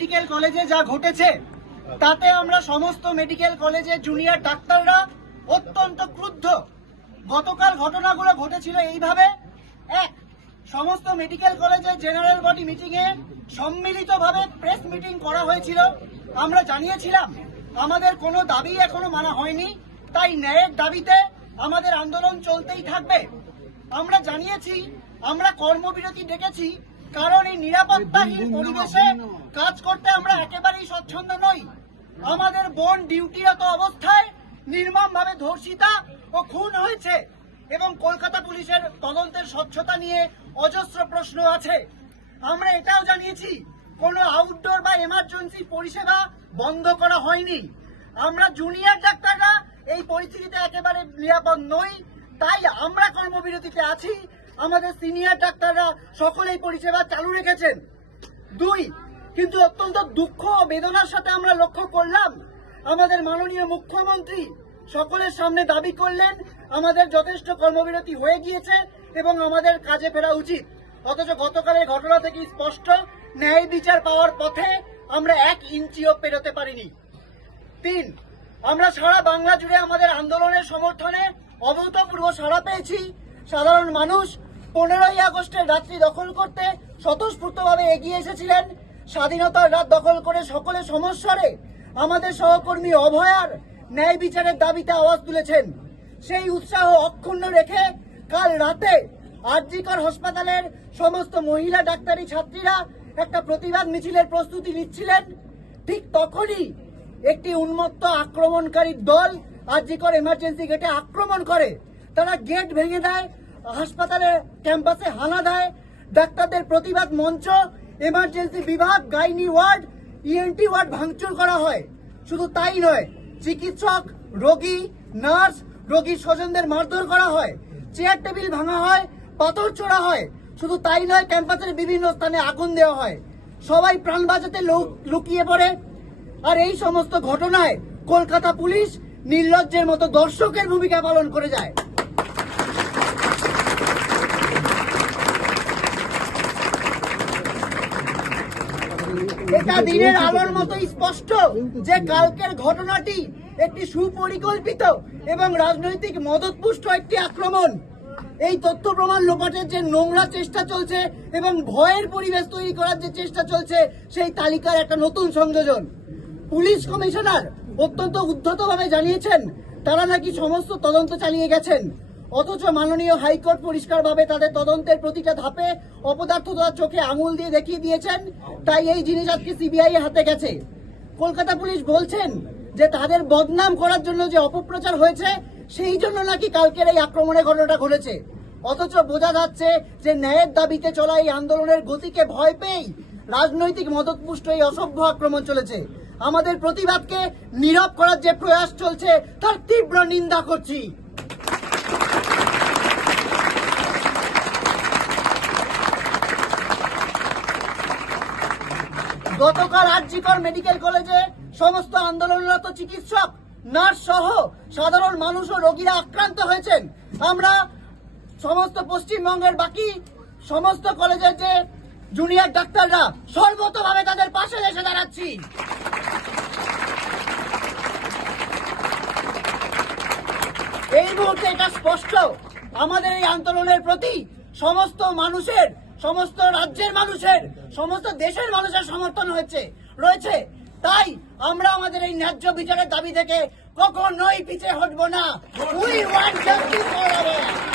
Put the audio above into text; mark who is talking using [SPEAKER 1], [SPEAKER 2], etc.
[SPEAKER 1] Medical কলেজে যা ঘটেছে, তাতে আমরা সমস্ত মেডিকেল কলেজের জুনিয়র ডাক্তাররা অত্যন্ত ক্রুদ্ধ। গতকাল ঘটনাগুলো ঘটেছিল এইভাবে, এক, সমস্ত মেডিকেল কলেজের জেনারেল বডি মিটিং এ সম্মিলিতভাবে প্রেস মিটিং করা হয়েছিল। আমরা জানিয়েছিলাম, আমাদের কোনো দাবি এখনও মানা হয়নি, তাই ন্যায়ের দাবিতে আমাদের আন্দোলন চলতেই থাকবে। আমরা জানিয়েছি, আমরা কর্মবিরতি ডেকেছি কারণ এই নিরাপত্তাহীন পরিবেশে কাজ করতে আমরা একেবারেই স্বচ্ছন্দ নই। আমাদের বোন ডিউটিরত অবস্থায় নির্মমভাবে ধর্ষিতা ও খুন হয়েছে এবং কলকাতা পুলিশের তদন্তের স্বচ্ছতা নিয়ে অজস্র প্রশ্ন আছে। আমরা এটাও জানিয়েছি কোনো আউটডোর বা এমার্জেন্সি পরিষেবা বন্ধ করা হয়নি। আমরা জুনিয়র ডাক্তাররা এই পরিস্থিতিতে একেবারে নিরাপদ নই। তাই আমরা কর্মবিরতিতে আছি। আমাদের সিনিয়র ডাক্তাররা সকলেই পরিষেবা চালু রেখেছেন। দুই, কিন্তু অত্যন্ত দুঃখ ও বেদনার সাথে আমরা লক্ষ্য করলাম, আমাদের মাননীয় মুখ্যমন্ত্রী সকলের সামনে দাবি করলেন, আমাদের যথেষ্ট কর্মবিরতি হয়ে গিয়েছে এবং আমাদের কাজে ফেরা উচিত। অথচ গতকালের ঘটনা থেকে স্পষ্ট, ন্যায় বিচার পাওয়ার পথে আমরা এক ইঞ্চিও পেরোতে পারিনি। তিন, আমরা সারা বাংলা জুড়ে আমাদের আন্দোলনের সমর্থনে অভূতপূর্ব সাড়া পেয়েছি। সাধারণ মানুষ পনেরোই আগস্টের রাত্রি দখল করতে স্বতঃস্ফূর্তভাবে এগিয়ে এসেছিলেন। স্বাধীনতার রাত দখল করে সকলে সমস্যারে আমাদের সহকর্মী অভয়ার ন্যায় বিচারের দাবিতে আওয়াজ তুলেছেন। সেই উৎসাহ অক্ষুণ্ণ রেখে কাল রাতে আরজিকর হাসপাতালের সমস্ত মহিলা ডাক্তারি ছাত্রীরা একটা প্রতিবাদ মিছিলের প্রস্তুতি নিচ্ছিলেন। ঠিক তখনই একটি উন্মত্ত আক্রমণকারী দল আরজিকর এমার্জেন্সি গেটে আক্রমণ করে। তারা গেট ভেঙে দেয় হাসপাতালের ক্যাম্পাসে হানা দেয়। ডাক্তারদের প্রতিবাদ মঞ্চ এমার্জেন্সি বিভাগ, গাইনি ওয়ার্ড ইএনটি ওয়ার্ড ভাঙচুর করা হয়। শুধু তাই নয়, চিকিৎসক, রোগী, নার্স, রোগীর স্বজনদের মারধর করা হয়। চেয়ার টেবিল ভাঙা হয়, পাথর ছোড়া হয়। শুধু তাই নয়, ক্যাম্পাসের বিভিন্ন স্থানে আগুন দেওয়া হয়। সবাই প্রাণ লোক- লুকিয়ে পড়ে। আর এই সমস্ত ঘটনায় কলকাতা পুলিশ নির্লজ্জের মতো দর্শকের ভূমিকা পালন করে যায়। এটা দিনের আলোর মতো স্পষ্ট যে কালকের ঘটনাটি একটি সুপরিকল্পিত এবং রাজনৈতিক মদতপুষ্ট একটি আক্রমণ। এই তথ্য প্রমাণ লোপাটের যে নোংরা চেষ্টা চলছে এবং ভয়ের পরিবেশ তৈরি করার যে চেষ্টা চলছে, সেই তালিকার একটা নতুন সংযোজন। পুলিশ কমিশনার অত্যন্ত উদ্ধতভাবে জানিয়েছেন, তারা নাকি সমস্ত তদন্ত চালিয়ে গেছেন। অথচ মাননীয় হাইকোর্ট পরিষ্কারভাবে তাদের তদন্তের প্রতিটা ধাপে অপদার্থ অপদার্থতার চোখে আঙুল দিয়ে দেখিয়ে দিয়েছেন, তাই এই জিনিস আজকে সিবিআই হাতে গেছে। কলকাতা পুলিশ বলছেন যে তাদের বদনাম করার জন্য যে অপপ্রচার হয়েছে, সেই জন্য নাকি কালকের এই আক্রমণের ঘটনাটা ঘটেছে। অথচ বোঝা যাচ্ছে যে ন্যায়ের দাবিতে চলা এই আন্দোলনের গতিকে ভয় পেয়েই রাজনৈতিক মদতপুষ্ট এই অসভ্য আক্রমণ চলেছে। আমাদের প্রতিবাদকে নীরব করার যে প্রয়াস চলছে, তার তীব্র নিন্দা করছি। গতকাল আরজিকর মেডিকেল কলেজে সমস্ত আন্দোলনরত চিকিৎসক, নার্স সহ সাধারণ মানুষ ও রোগীরা আক্রান্ত হয়েছেন। আমরা সমস্ত পশ্চিমবঙ্গের বাকি সমস্ত কলেজের যে জুনিয়র ডাক্তাররা, সর্বতভাবে তাদের পাশে এসে দাঁড়াচ্ছি। এই মুহূর্তে এটা স্পষ্ট। আমাদের এই আন্দোলনের প্রতি সমস্ত মানুষের সমস্ত রাজ্যের মানুষের, সমস্ত দেশের মানুষের সমর্থন হয়েছে, রয়েছে। তাই আমরা আমাদের এই ন্যায্য বিচারের দাবি থেকে কখনোই পিছিয়ে হটব না। We want justice for